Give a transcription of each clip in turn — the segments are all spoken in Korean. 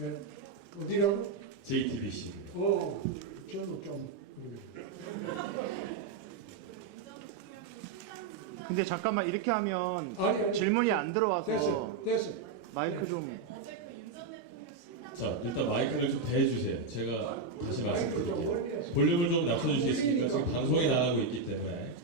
예. 어디라고? JTBC. 저도 좀. 근데 잠깐만 이렇게 하면 아니. 질문이 안 들어와서 됐어. 마이크 좀. 자, 일단 마이크를 좀 대주세요. 제가 다시 말씀드릴게요. 볼륨을 좀 낮춰주시겠습니까? 지금 방송에 나가고 있기 때문에.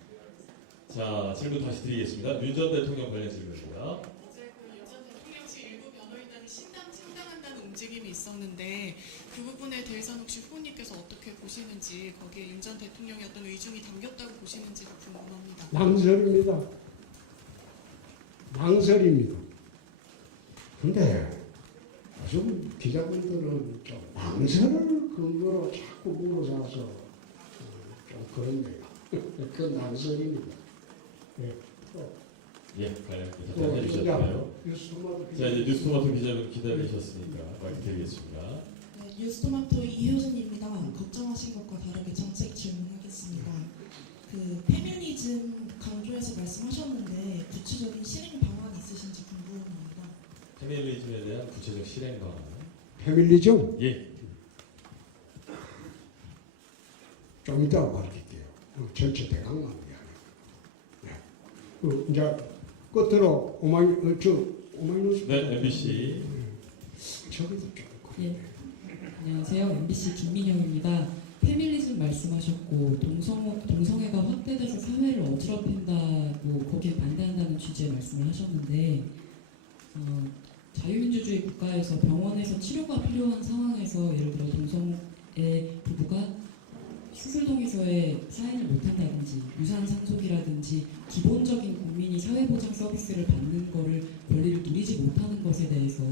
자, 질문 다시 드리겠습니다. 윤 전 대통령 관련 질문입니다. 어제 윤 전 대통령실 일부 변호인단이 창당한다는 움직임이 있었는데 그 부분에 대해서는 혹시 후보님께서 어떻게 보시는지, 거기에 윤 전 대통령의 어떤 의중이 담겼다고 보시는지가 궁금합니다. 망설입니다. 근데 요즘 기자분들은 좀 망설을 근거로 자꾸 물어서 좀 그렇네요. 그 망설입니다. 네. 예, 관련 답변해 주셨고요. 자, 이제 뉴스토마토 기자분 기다리셨으니까 마이크 드리겠습니다. 네, 뉴스토마토 이효진입니다. 걱정하신 것과 다르게 정책 질문하겠습니다. 그 페미니즘 강조해서 말씀하셨는데 구체적인 실행 방안 있으신지 궁금합니다. 페미니즘에 대한 구체적 실행 방안. 페밀리즘? 예. 좀 이따가 밝힐게요. 전체 대강만 이야기. 이제 끝으로 오마이뉴스. 네, MBC. 저기도 좀 예. 안녕하세요. MBC 김민영입니다. 페미니즘 말씀하셨고 동성애가 확대돼서 사회를 어지럽힌다고 거기에 반대한다는 취지의 말씀을 하셨는데 자유민주주의 국가에서 병원에서 치료가 필요한 상황에서 예를 들어 동성애 부부가 수술동에서의 사인을 못한다든지 유산 상속이라든지 기본적인 국민이 사회보장 서비스를 받는 거를 권리를 누리지 못하는 것에 대해서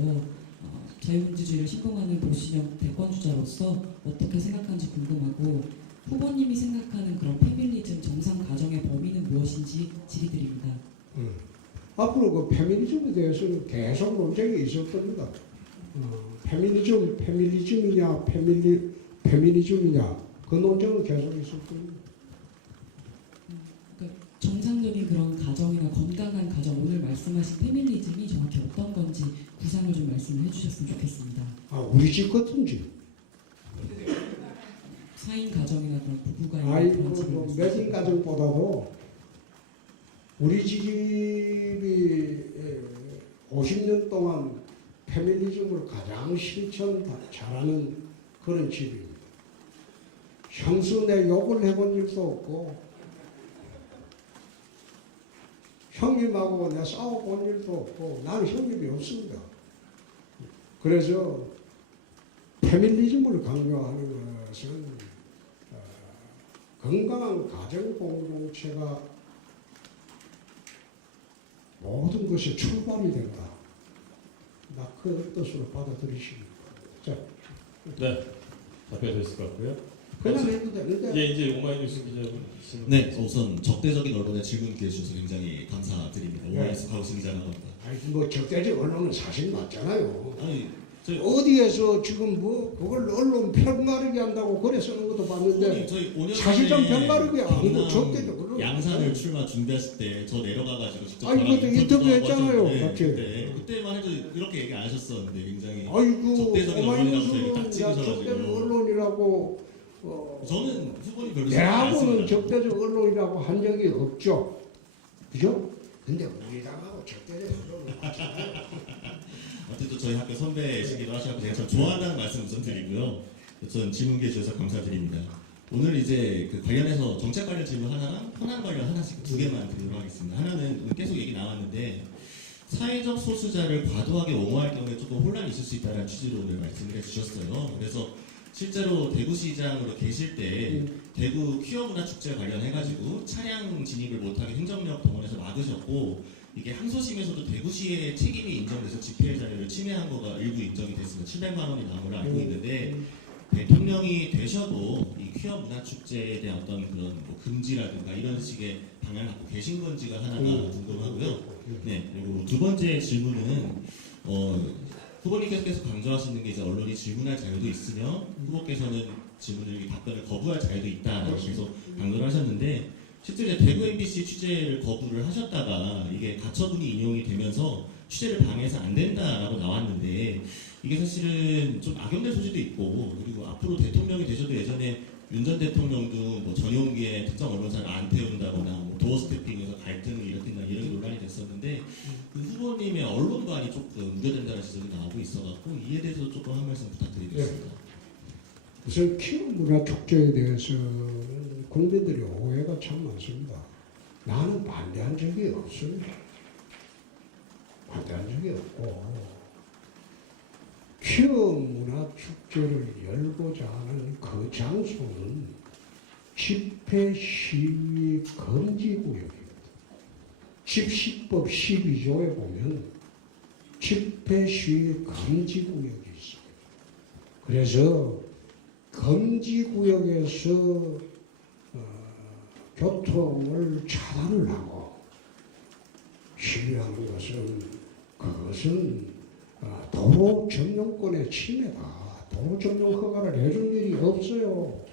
자유민주주의를 신봉하는 보수적 대권주자로서 어떻게 생각하는지 궁금하고 후보님이 생각하는 그런 페미니즘 정상 가정의 범위는 무엇인지 질의드립니다. 앞으로 그 페미니즘에 대해서는 계속 논쟁이 있을 겁니다. 페미니즘이냐, 페미니즘이냐, 그 논쟁은 계속 있을 겁니다. 그러니까 정상적인 그런 가정이나 건강한 가정, 오늘 말씀하신 페미니즘이 정확히 어떤 건지 구상을 좀 말씀을 해주셨으면 좋겠습니다. 우리 집 같은지. 사인 가정이나 그런 부부가 있는 그런 집을 뭐 매진 가정보다도 우리 집이 50년 동안 페미니즘을 가장 실천 잘하는 그런 집입니다. 형수 내 욕을 해본 일도 없고 형님하고 내가 싸워본 일도 없고 나는 형님이 없습니다. 그래서 페미니즘을 강조하는 것은 건강한 가정 공동체가 모든 것이 출발이 된다. 나 그 뜻으로 받아들이십니다. 자, 네, 답변됐을 것 같고요. 그냥 해도 되는데. 예, 이제 오마이뉴스 기자분. 네, 우선 적대적인 언론에 질문 기회 주셔서 굉장히 감사드립니다. 오마이뉴스 가우스 기자라고 합니다. 아니 뭐 적대적 언론은 사실 맞잖아요. 아니, 어디에서 지금 뭐 그걸 언론 편가르기 한다고 글에 쓰는 것도 봤는데 저희 5년 사실상 전에 편가르기 아니고 경남 적대적 언론. 양산을 출마 준비했을 때 저 내려가가지고 직접 아니, 저랑 그것도 인터뷰 했잖아요, 네, 같이. 그때만 해도 이렇게 얘기 안 하셨었는데 굉장히 아이고 적대적인 언론이라고 저희가 딱 오마이뉴스는 찍으셔가지고. 적대적 언론이라고 저는 후보님 별로 생각 안 대하고는 했습니다. 적대적 언론이라고 한 적이 없죠. 그죠? 근데 우리 당하고 적대적 언론은 맞잖아요. 어쨌든 저희 학교 선배시기도 하셔서 제가 참 좋아한다는 말씀 우선 드리고요. 전 질문 기회 주셔서 감사드립니다. 오늘 이제 그 관련해서 정책 관련 질문 하나랑 현안 관련 하나씩 두 개만 드리도록 하겠습니다. 하나는 계속 얘기 나왔는데 사회적 소수자를 과도하게 옹호할 경우에 조금 혼란이 있을 수 있다는 취지로 오늘 말씀을 해주셨어요. 그래서 실제로 대구시장으로 계실 때 대구 퀴어 문화 축제 관련해가지고 차량 진입을 못하게 행정력 동원해서 막으셨고 이게 항소심에서도 대구시의 책임이 인정돼서 집회 자유를 침해한 거가 일부 인정이 됐습니다. 700만 원이 나온 걸로 알고 있는데 대통령이 되셔도 이 퀴어 문화 축제에 대한 어떤 그런 뭐 금지라든가 이런 식의 방향을 갖고 계신 건지가 하나가 궁금하고요. 네, 그리고 두 번째 질문은 후보님께서 계속 강조하시는 게 이제 언론이 질문할 자유도 있으며 후보께서는 질문을 답변을 거부할 자유도 있다라고 계속 강조를 하셨는데 실제 이제 대구 MBC 취재를 거부를 하셨다가 이게 가처분이 인용이 되면서 취재를 방해해서 안 된다라고 나왔는데 이게 사실은 좀 악용될 소지도 있고 그리고 앞으로 대통령이 되셔도 예전에 윤 전 대통령도 뭐 전용기에 특정 언론사를 안 태운다거나 뭐 도어 스태핑에서 갈등을 일으킨다 이런 논란이 됐었는데 그 후보님의 언론관이 조금 우려된다는 지적이 나오고 있어갖고 이에 대해서 조금 한 말씀 부탁드리겠습니다. 우선 키움 문화 축제에 대해서는 국민들이 오해가 참 많습니다. 나는 반대한 적이 없습니다. 반대한 적이 없고 키움 문화 축제를 열고자 하는 그 장소는 집회 시위 금지 구역입니다. 집시법 12조에 보면 집회 시위 금지 구역이 있습니다. 그래서 금지 구역에서 교통을 차단을 하고 시위하는 그것은 도로 점용권의 침해다. 도로 점용 허가를 해줄 일이 없어요.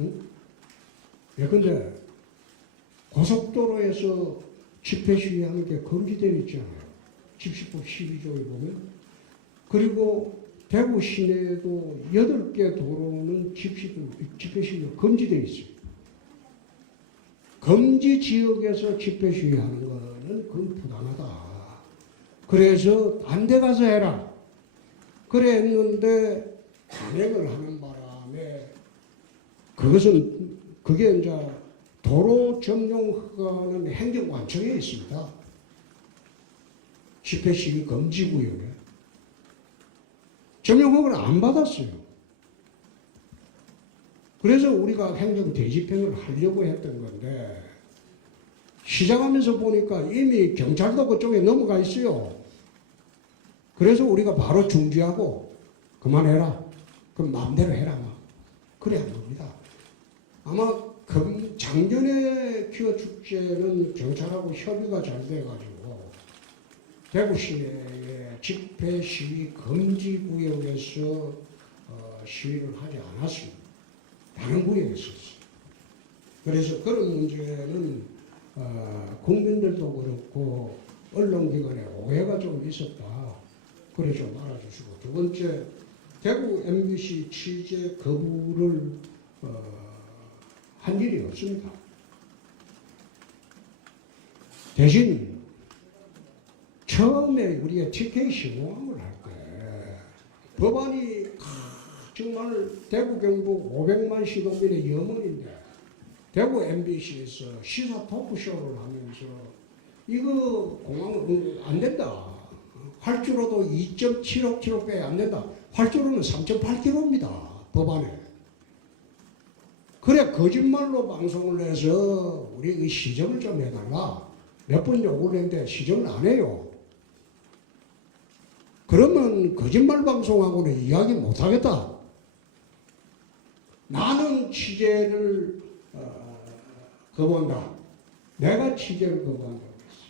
응? 예컨대 고속도로에서 집회 시위하는 게 금지되어 있잖아요. 집시법 12조에 보면. 그리고 대구 시내에도 8개 도로는 집회 시위가 금지되어 있어요. 금지 지역에서 집회 시위하는 거는 그건 부당하다. 그래서 딴 데 가서 해라. 그래 했는데 단행을 하는 바람에 그게 이제 도로 점용 허가는 행정관청에 있습니다. 집회 시위 금지 구역에. 점용 허가를 안 받았어요. 그래서 우리가 행정 대집행을 하려고 했던 건데 시작하면서 보니까 이미 경찰도 그쪽에 넘어가 있어요. 그래서 우리가 바로 중지하고 그만해라. 그럼 마음대로 해라. 그래 한 겁니다. 아마 작년에 퀴어 축제는 경찰하고 협의가 잘 돼가지고 대구 시내에 집회 시위 금지 구역에서 시위를 하지 않았습니다. 다른 구역에 있었어요. 그래서 그런 문제는 국민들도 그렇고 언론기관에 오해가 좀 있었다. 그래 좀 알아주시고 두 번째 대구 MBC 취재 거부를 한 일이 없습니다. 대신 처음에 우리가 TK 신고함을 할 때 법안이 정말 대구 경북 500만 시도민의 염원인데 대구 MBC에서 시사 토크쇼를 하면서 이거 공항은 안 된다. 활주로도 2.75km밖에 안 된다. 활주로는 3.8km입니다. 법안에. 그래 거짓말로 방송을 해서 우리 시정을 좀 해달라. 몇 번 요구를 했는데 시정을 안 해요. 그러면 거짓말 방송하고는 이야기 못하겠다. 나는 취재를 거부한다. 내가 취재를 거부한다고 했어.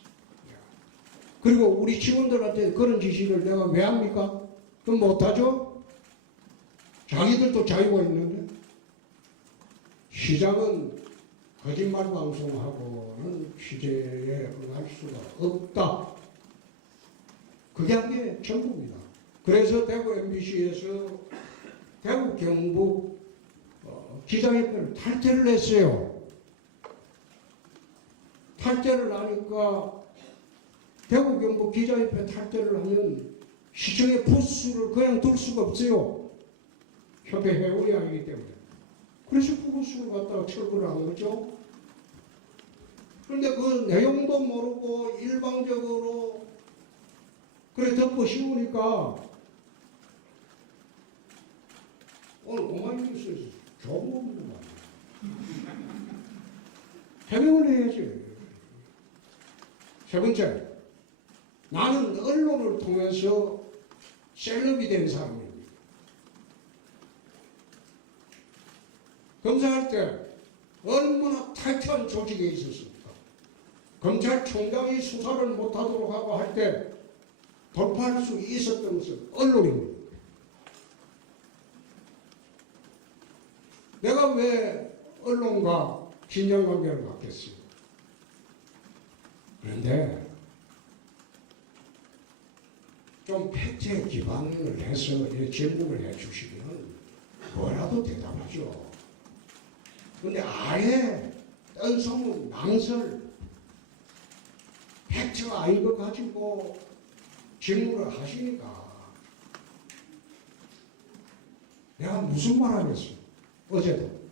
그리고 우리 직원들한테 그런 지시를 내가 왜 합니까? 그럼 못하죠? 자기들도 자유가 있는데. 시장은 거짓말 방송하고는 취재에 응할 수가 없다. 그게 한 게 전부입니다. 그래서 대구 MBC에서 대구 경북 기자협회를 탈퇴를 했어요. 탈퇴를 하니까 대구 경북 기자협회 탈퇴를 하면 시청의 부스를 그냥 둘 수가 없어요. 협회 회원이 아니기 때문에. 그래서 그 부스를 갖다가 철거를 한 거죠. 그런데 그 내용도 모르고 일방적으로 그래 덮어 씌우니까 오늘 오마이뉴스에서 좋은 겁니다. 해명을 해야지. 세 번째, 나는 언론을 통해서 셀럽이 된 사람입니다. 검사할 때 얼마나 타이트한 조직에 있었습니까? 검찰총장이 수사를 못하도록 하고 할 때 돌파할 수 있었던 것은 언론입니다. 내가 왜 언론과 긴장관계를 갖겠어요. 그런데 좀 팩트에 기반을 해서 이렇게 질문을 해주시면 뭐라도 대답하죠. 근데 아예 뜬소문, 망설, 팩트가 아닌 거 가지고 질문을 하시니까 내가 무슨 말 하겠어. 어제도